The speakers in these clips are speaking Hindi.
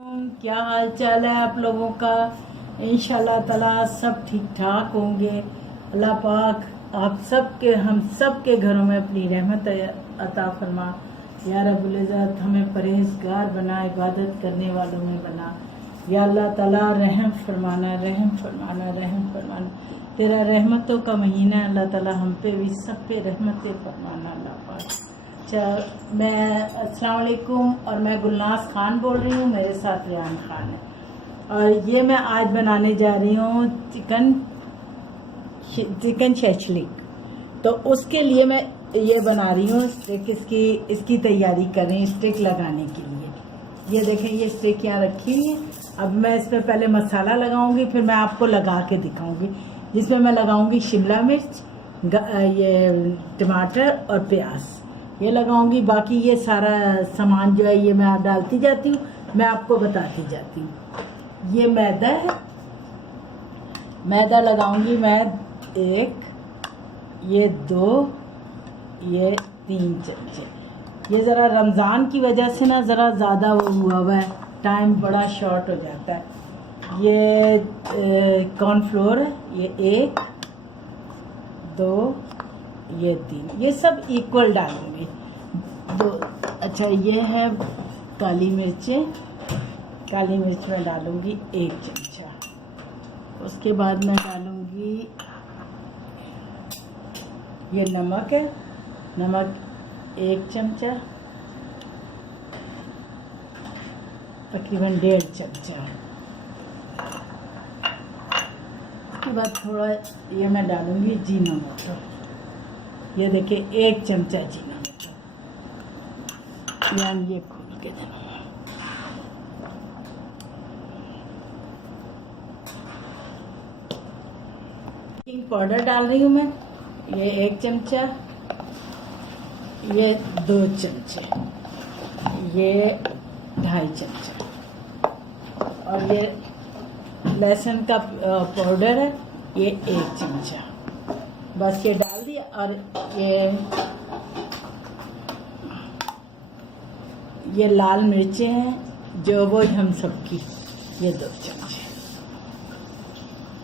क्या हाल चाल है आप लोगों का। इंशाल्लाह ताला सब ठीक ठाक होंगे। अल्लाह पाक आप सबके हम सबके घरों में अपनी रहमत अता फरमा। या रब्बुल इज़्ज़त हमें परहेजगार बना, इबादत करने वालों में बना। या अल्लाह ताला रहम फरमाना, रहम फरमाना, रहम फरमाना। तेरा रहमतों का महीना है अल्लाह ताला, हम पे भी सब पे रहमतें फरमाना अल्लाह पाक। मैं अस्सलाम वालेकुम और मैं गुलनाज खान बोल रही हूँ, मेरे साथ रियान खान है। और ये मैं आज बनाने जा रही हूँ चिकन शेशलिक। तो उसके लिए मैं ये बना रही हूँ स्टिक, इसकी तैयारी कर रही हूँ स्टिक लगाने के लिए। ये देखें, ये स्टिक यहाँ रखी है। अब मैं इसमें पहले मसाला लगाऊंगी, फिर मैं आपको लगा के दिखाऊंगी, जिसमें मैं लगाऊंगी शिमला मिर्च, ये टमाटर और प्याज ये लगाऊंगी। बाकी ये सारा सामान जो है ये मैं डालती जाती हूँ, मैं आपको बताती जाती हूँ। ये मैदा है, मैदा लगाऊंगी मैं 1, ये 2, ये 3 चमचे। ये ज़रा रमज़ान की वजह से ना ज़रा ज़्यादा वो हुआ है, टाइम बड़ा शॉर्ट हो जाता है। ये कॉर्नफ्लोर है, ये 1, 2, ये 3, ये सब इक्वल डालूंगी। 2 अच्छा, ये है काली मिर्चें, काली मिर्च में डालूंगी 1 चमचा। उसके बाद मैं डालूंगी ये नमक है, नमक 1 चमचा, तकरीबन 1.5 चमचा। उसके बाद थोड़ा ये मैं डालूंगी जीना मोटो, ये देखिए 1 चमचा जीना मोटो। यानी ये खोल के देना, बेकिंग पाउडर डाल रही हूँ मैं, ये 1 चमचा, ये 2 चमचे, ये 2.5 चमचा, और ये लहसुन का पाउडर है, ये 1 चमचा। बस ये डाल दिया। और ये लाल मिर्चें हैं जो वो हम सबकी, ये 2 चमचे।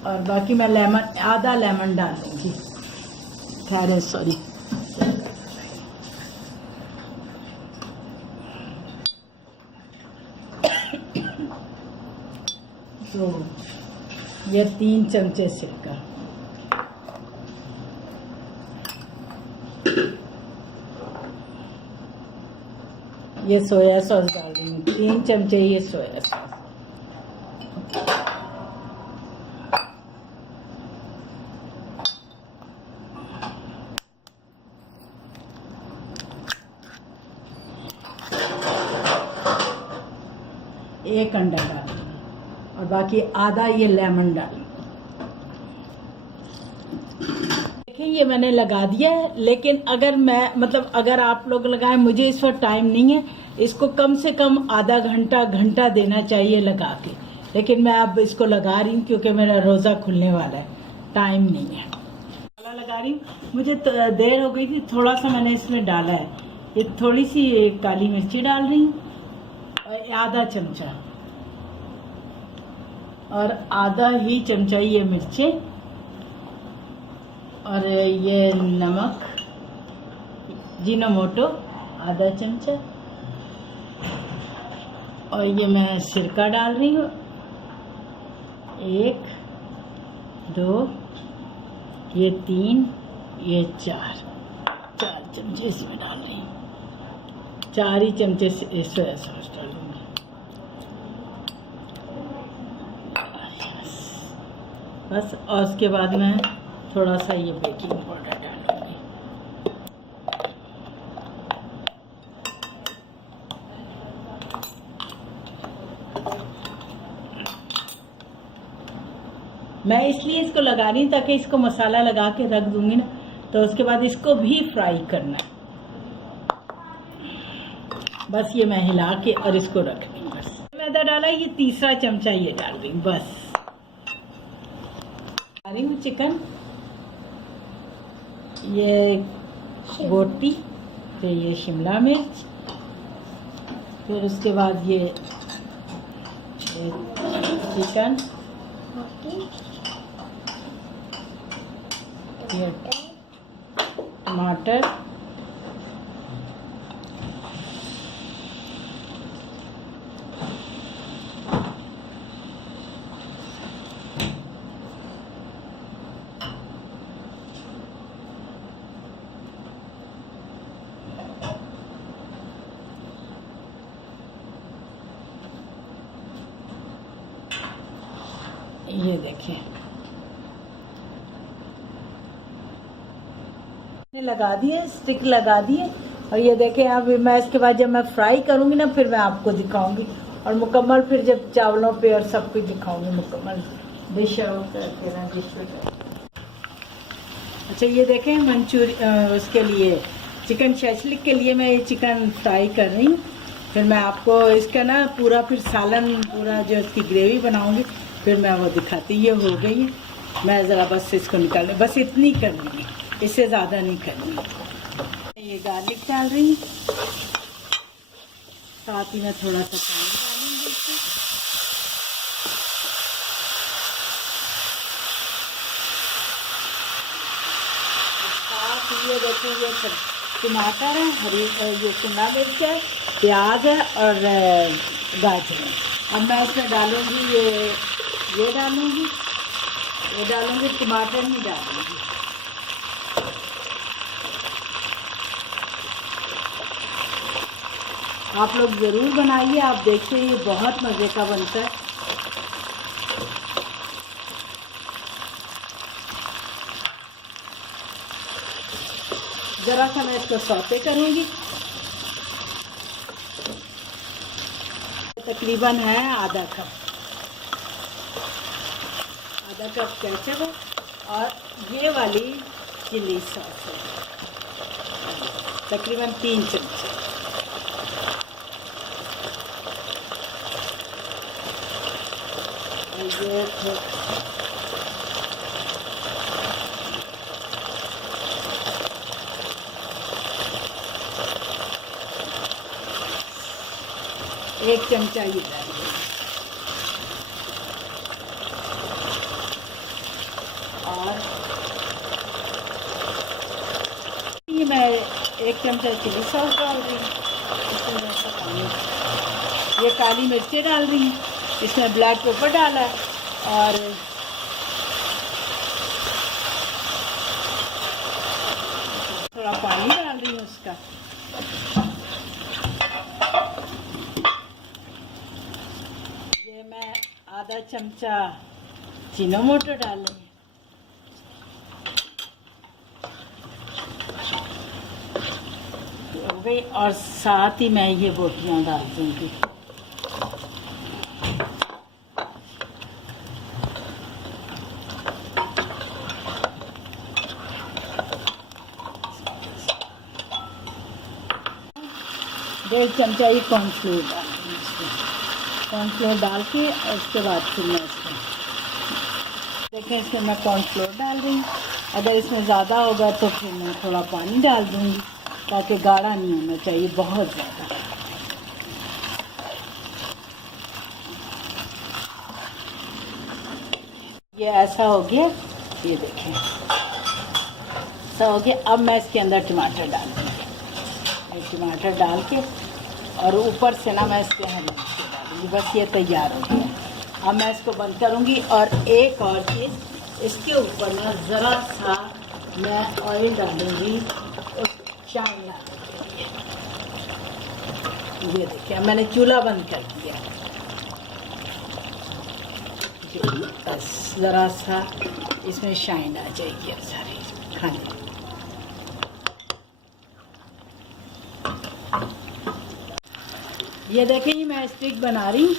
और बाकी मैं लेमन, आधा लेमन डालूंगी। खैर है, सॉरी। तो ये 3 चमचे सिरका, ये सोया सॉस डाल रही हूँ 3 चमचे, ये सोया सॉस। एक अंडा डाल और बाकी आधा ये लेमन डाल। देखिए ये मैंने लगा दिया है, लेकिन अगर मैं अगर आप लोग लगाएं, मुझे इस वक्त टाइम नहीं है, इसको कम से कम आधा घंटा देना चाहिए लगा के। लेकिन मैं अब इसको लगा रही हूँ क्योंकि मेरा रोज़ा खुलने वाला है, टाइम नहीं है। मसाला लगा रही हूँ, मुझे देर हो गई थी, थोड़ा सा मैंने इसमें डाला है। ये थोड़ी सी काली मिर्ची डाल रही हूँ और आधा चमचा, और आधा ही चमचा ये मिर्चें, और ये नमक जीनोमोटो आधा चमचा, और ये मैं सिरका डाल रही हूँ 1, 2, ये 3, ये 4 चमचे इसमें डाल रही हूँ। 4 ही चमचे सोया सॉस डालूंगी। बस, और उसके बाद मैं थोड़ा सा ये बेकिंग पाउडर डालूंगी। मैं इसलिए इसको लगा रही हूँ ताकि इसको मसाला लगा के रख दूंगी ना, तो उसके बाद इसको भी फ्राई करना है। बस ये मैं हिला के और इसको रख दी। बस मैदा डाला, ये 3रा चमचा ये डाल रही हूँ। बस डाल रही हूँ चिकन, ये बोटी, फिर ये शिमला मिर्च, फिर उसके बाद ये चिकन, ये टमाटर, ये देखें लगा दिए, स्टिक लगा दिए। और ये देखें अब मैं इसके बाद जब मैं फ्राई करूंगी ना फिर मैं आपको दिखाऊंगी और मुकम्मल फिर जब चावलों पे और सब कुछ दिखाऊंगी मुकम्मल डिश करके ना डिश पे। अच्छा ये देखें उसके लिए चिकन शैशलिक के लिए मैं ये चिकन फ्राई कर रही हूँ। फिर मैं आपको इसका ना पूरा फिर सालन पूरा जो इसकी ग्रेवी बनाऊंगी फिर मैं वो दिखाती। ये हो गई है, मैं ज़रा बस इसको निकाल बस इतनी करनी है, इससे ज़्यादा नहीं करनी। ये गार्लिक डाल रही हूँ, साथ ही मैं थोड़ा सा पानी डालूंगी इसमें। साथ ये देखिए ये टमाटर है, हरी ये शिमला मिर्च है, प्याज है और गाजर है। अब मैं इसमें डालूंगी ये डालूंगी, टमाटर नहीं डालूंगी। आप लोग ज़रूर बनाइए, आप देखिए ये बहुत मज़े का बनता है। ज़रा सा मैं इसको सौते करूँगी। तकरीबन है आधा कप केचप है और ये वाली चिली सॉस है तकरीबन 3 चम्मच। ये एक चमचा ये डालिए और ये मैं 1 चमचा चिली सॉस डाल रही हूँ। ये काली मिर्चें डाल रही हूँ, इसमें ब्लैक पेपर डाला है और थोड़ा पानी डाल रही हूँ उसका। ये मैं आधा चमचा जिनोमोटो डाल रही हूँ। हो गई और साथ ही मैं ये बोटियाँ डाल दूँगी। डेढ़ चमचा ये कॉर्नफ्लोर डाल के और उसके बाद फिर मैं इसमें देखें इसमें मैं कॉर्नफ्लोर डाल रही हूँ। अगर इसमें ज़्यादा होगा तो फिर मैं थोड़ा पानी डाल दूँगी ताकि गाढ़ा नहीं होना चाहिए बहुत ज़्यादा। ये ऐसा हो गया, ये देखें ऐसा हो गया। अब मैं इसके अंदर टमाटर डाल दूँगी। टमाटर डाल के और ऊपर से ना मैं इसके हरी मिर्ची डालूँगी। बस ये तैयार हो गया। अब मैं इसको बंद करूँगी और एक और चीज़ इसके ऊपर ना ज़रा सा मैं ऑयल डालूँगी और शाइन लाने। ये देखिए मैंने चूल्हा बंद कर दिया। बस ज़रा सा इसमें शाइन आ जाएगी अब सारी खाने। ये देखें मैं स्टिक बना रही हूँ।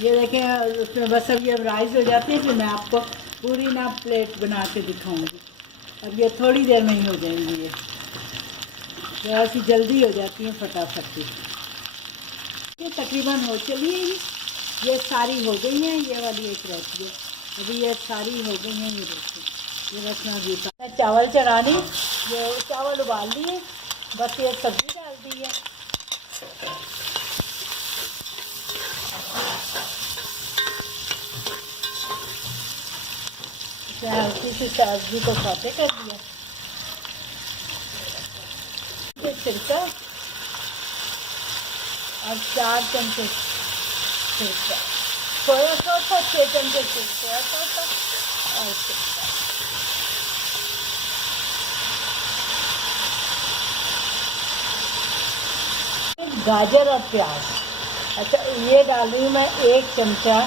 ये देखें उसमें बस अब ये राइस हो जाती है फिर मैं आपको पूरी ना प्लेट बना के दिखाऊंगी। अब ये थोड़ी देर में ही हो जाएंगी। ये जरा सी जल्दी हो जाती है फटाफट। ये तकरीबन हो चली है। ये सारी हो गई हैं, ये वाली एक रहती है। अभी ये सारी हो गई हैं। ये देखिए ये रखना भी था। चावल चढ़ा दी, ये चावल उबाल लिए, बस ये सब्ज़ी डाल दी है। मैं हल्की सी सब्जी को सौते कर दिया। ये सिरका और 4 चमचे सिरका, सोया सॉस और 6 चमचे सोया सॉस और सिरका। गाजर और प्याज, अच्छा ये डाल रही हूँ मैं 1 चमचा,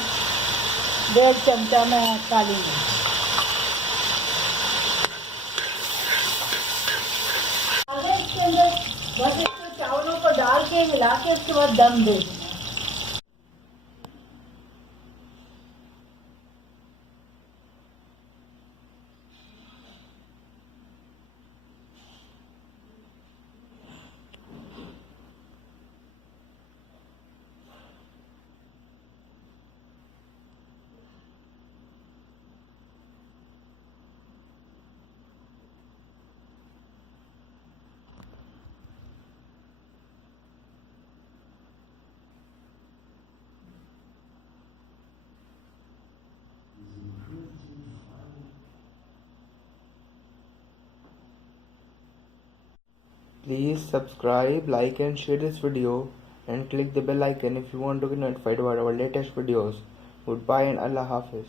1.5 चमचा मैं काली मिर्च। इसके अंदर बस इसको चावलों को डाल के मिला के उसके बाद दम दे दूँगा। Please subscribe, like and share this video and click the bell icon if you want to get notified about our latest videos. Goodbye and Allah Hafiz.